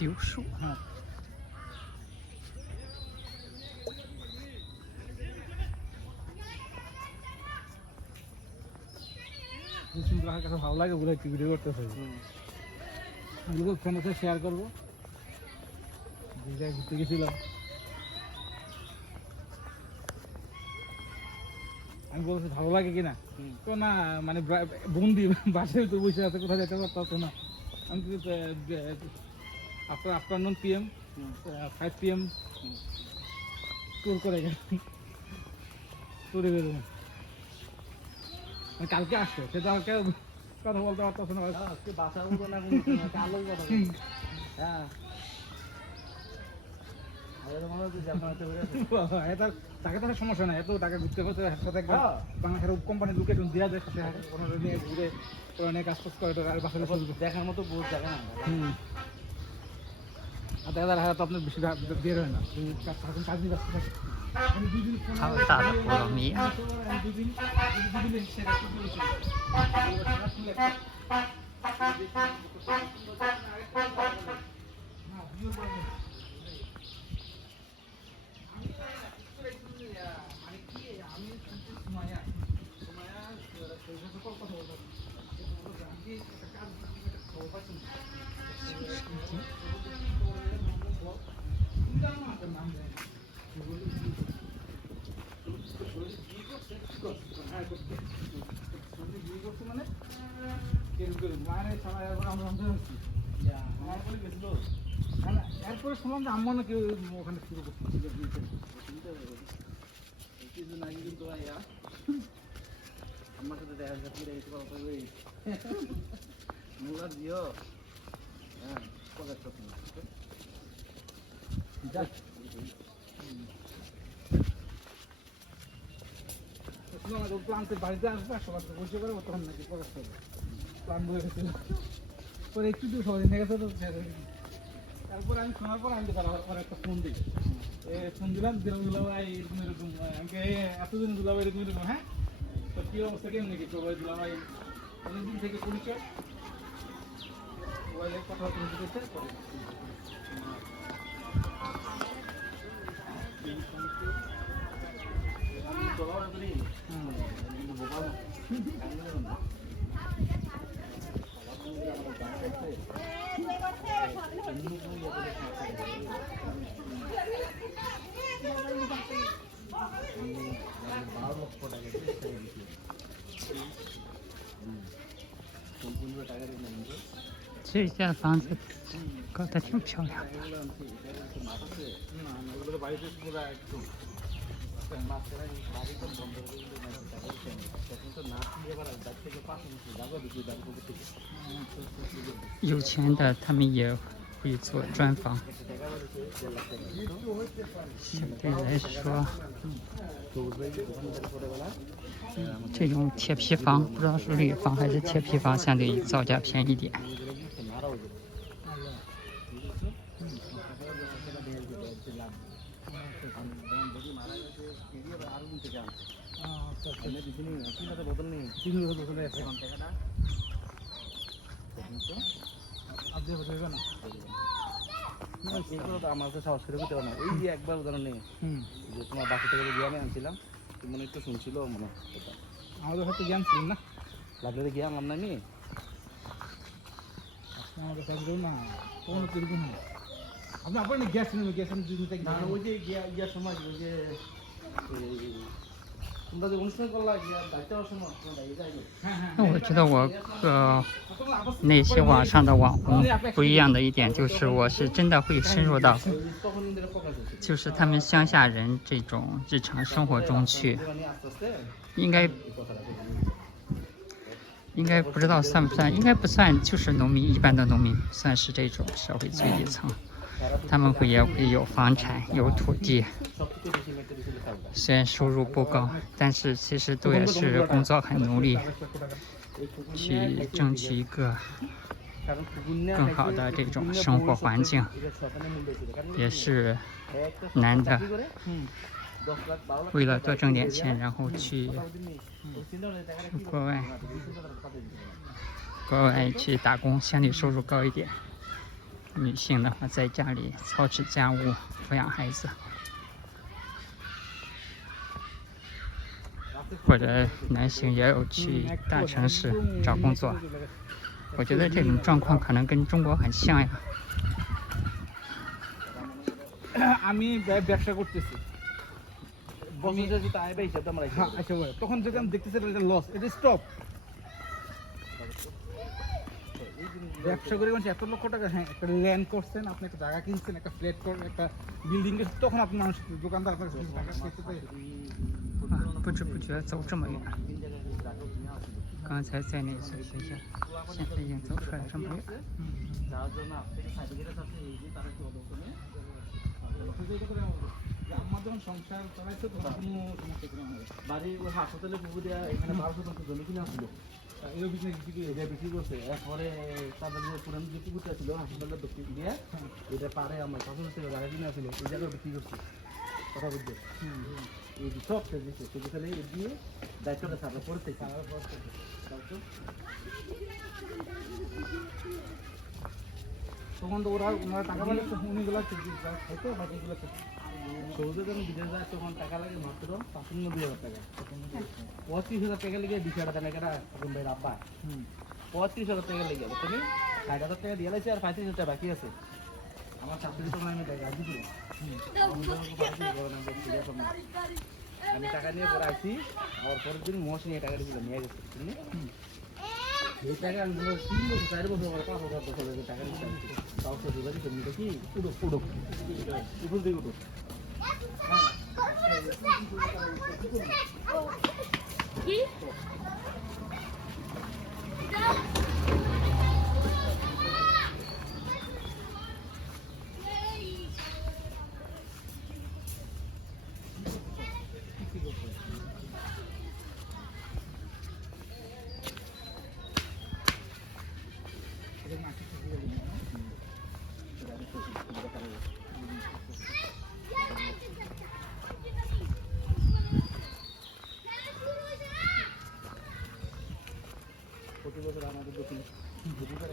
丢数。সুন্দর আমার কাছে ভালো লাগে বলে একটু ভিডিও করতেছে এগুলো ফ্রেন্ডের সাথে শেয়ার করব জায়গায় ঘুরতে গেছিলাম আমি বলছি ভালো লাগে কিনা? তো না মানে বন্দি বাসায় তো বসে আছে কোথায় যেতে পারতো না। আমি after afternoon PM five PM tour করে গেলাম। ট্যুরে কালকে আসছে সে তো আমাকে কথা বলতে পারতেছে না। আজকে বাসা উঠবো না কালোই কথা হ্যাঁ। তাকে তো সমস্যা নাই এত টাকা ঘুরতে সাথে হ্যাঁ। বাংলাদেশের কোম্পানির লোকে একটু দেওয়া যায় সাথে ঘুরে করে আর বাসায় দেখার মতো বহুত জায়গা না। আর দেখা যায় তো আপনার বেশি বের হয় না কাজ ব্যস্ত থাকে এরপরে শুনলাম যে আম্মা নাকি ওখানে শুরু করতেছিল। কিছুদিন আগে কিন্তু ইয়া আমার সাথে দেখা রেখেছে বাবা ওই মুলার দিও হ্যাঁ স্বপ্ন যাক। প্লান্টের বাড়িতে আসবে সবার বসে করে তখন নাকি প্রকাশ করবে প্লান বলে গেছিল। পরে একটু দূর সবাই নিয়ে গেছে তো। তারপরে আমি শোনার পর আমি ওর একটা ফোন দিই। এ ফোন দিলাম দিলাম দুলা ভাই এরকম এরকম আমাকে এই এতদিন দুলাভাই এরকম এরকম হ্যাঁ? তো কি অবস্থা কেমন কি প্রবাই দুলা ভাই অনেকদিন থেকে পরিচয়। মোবাইলে কথা তুমি করতে পরে হুম। 这家房子搞得挺漂亮。有钱的他们也。会做砖房，相对来说，这种铁皮房不知道是铝房还是铁皮房，相对于造价便宜点。আচ্ছা আচ্ছা। না এগুলো তো আমার কাছে সাহস করে দিতে পারে এই যে একবার উদাহরণ নেই যে তোমার বাসা থেকে যে আমি আনছিলাম মনে একটু শুনছিল মনে আমাদের হয়তো জ্ঞান ছিল না? লাইব্রেরি গিয়ে আনলাম না আমি? আমাদের সাথে না। কোনো কীরকম নেই। আপনি আপনি গ্যাস গ্যাস না? না, ওই যে গিয়া সময় ওই যে 那我觉得我和那些网上的网红不一样的一点就是我是真的会深入到就是他们乡下人这种日常生活中去应该应该不知道算不算应该不算就是农民一般的农民算是这种社会最底层。他们会也会有房产有土地。虽然收入不高但是其实都也是工作很努力去争取一个更好的这种生活环境也是难的。为了多挣点钱然后去去国外国外去打工相对收入高一点。女性的话在家里操持家务、抚养孩子，或者男性也有去大城市找工作。我觉得这种状况可能跟中国很像呀。 আমি ব্য- ব্যবসা করতেছি বছর শেষে তো আয় বেশি তো আমরা হ্যাঁ আচ্ছা বলে। তখন যদি আমি দেখতেছি এটা লস এটা স্টপ ব্যবসা করে মানুষ এত লক্ষ টাকা হ্যাঁ একটা ল্যান্ড করছেন আপনি একটা জায়গা কিনছেন একটা ফ্ল্যাট করেন একটা বিল্ডিং তখন আপনি মানুষ দোকানদার আপনার টাকা করতে পারে कुछ कुछ है चौचा मैं कहाँ छह छह नहीं सही सही है छह छह ये সংসার চালাইছে তখন কোনো সমস্যা বাড়ি ওই হাসপাতালে পুকুর দেওয়া এখানে বারো শতাংশ জমি কিনা এটা বিক্রি করছে। এরপরে তাদের যে পুরানো যে পুকুরটা ছিল হাসপাতালের দক্ষিণ দিয়ে এটা পারে আমার কিনা এই জায়গায় বিক্রি করছে। কথা বুঝতে এই সব শেষ দিচ্ছে শুধু খালি দিয়ে দায়িত্বটা সারা করতে তখন তো ওরা ওনারা টাকা পালে উনিগুলো হয়তো বাকিগুলো সৌদি যখন বিদেশ যায় তখন টাকা লাগে মাত্র পঁচানব্বই হাজার টাকা। পঁয়ত্রিশ হাজার টাকা লেগে বিশ হাজার টাকা এখন ভাই আব্বা। পঁয়ত্রিশ হাজার টাকা লেগে যাবে তুমি ষাট হাজার টাকা দিয়ে লাগছে আর পঁয়ত্রিশ হাজার টাকা বাকি আছে। আমার চাকরি তো আমি টাকা রাজি করি আমি টাকা নিয়ে পরে আসি আর পরের দিন মোষ নিয়ে টাকা দিয়েছিল নিয়ে গেছে বুঝলি? এই টাকা আমি তিন বছর চার বছর পরে পাঁচ দশ হাজার টাকা আসছি তাও সে তুমি উড়ো উপর দিকে উঠো প্রতি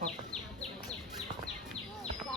पक्